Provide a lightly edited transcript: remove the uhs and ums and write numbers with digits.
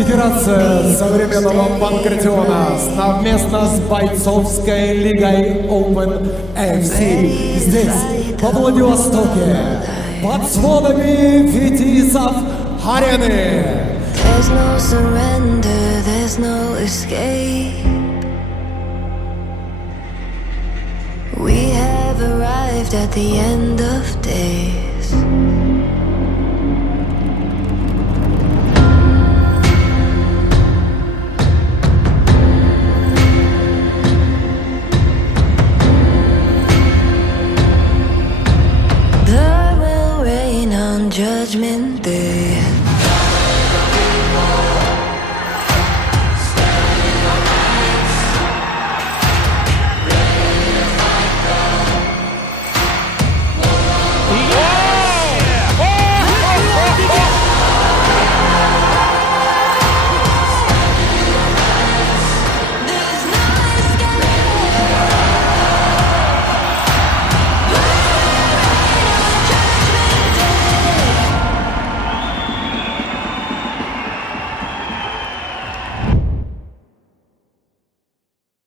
Федерация современного панкратиона совместно с бойцовской лигой Open FC здесь, во Владивостоке, под сводами ветисов арены. There's no surrender, there's no escape. We have arrived at the end of days. Blood will rain on Judgment Day.